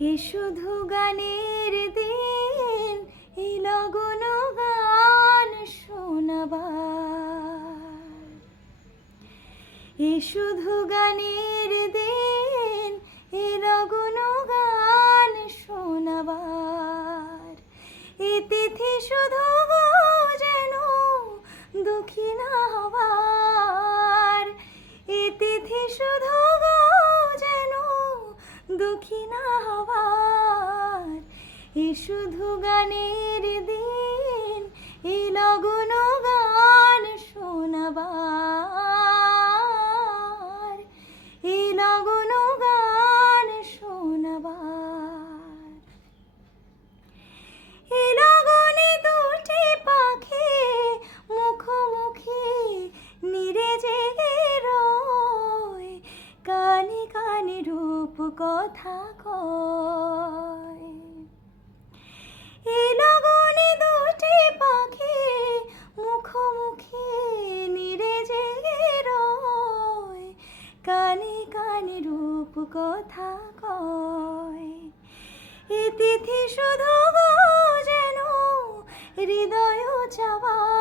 এ শুধু গানের দিন, এই লগন গান শোনাবার। এ শুধু গানের দিন, এই লগন গান শোনাবার। এ তিথি শুধু গো যেন দুঃখী না হবার। এ তিথি শুধু গো যেন দুঃখী না হবার। এ শুধু গানের দিন, এই লগন গান শোনাবার। এই লগন গান শোনাবার। এই লগনে দুটি পাখি মুখোমুখি নীরে জেগে রয়, কানে কানে রূপ কথা কয়। এই লগনে দুটি পাখি মুখোমুখি নীরে জেগে রয়, কানে কানে রূপ কথা কয়। এ তিথি শুধু গো যেন হৃদয় চাওয়া।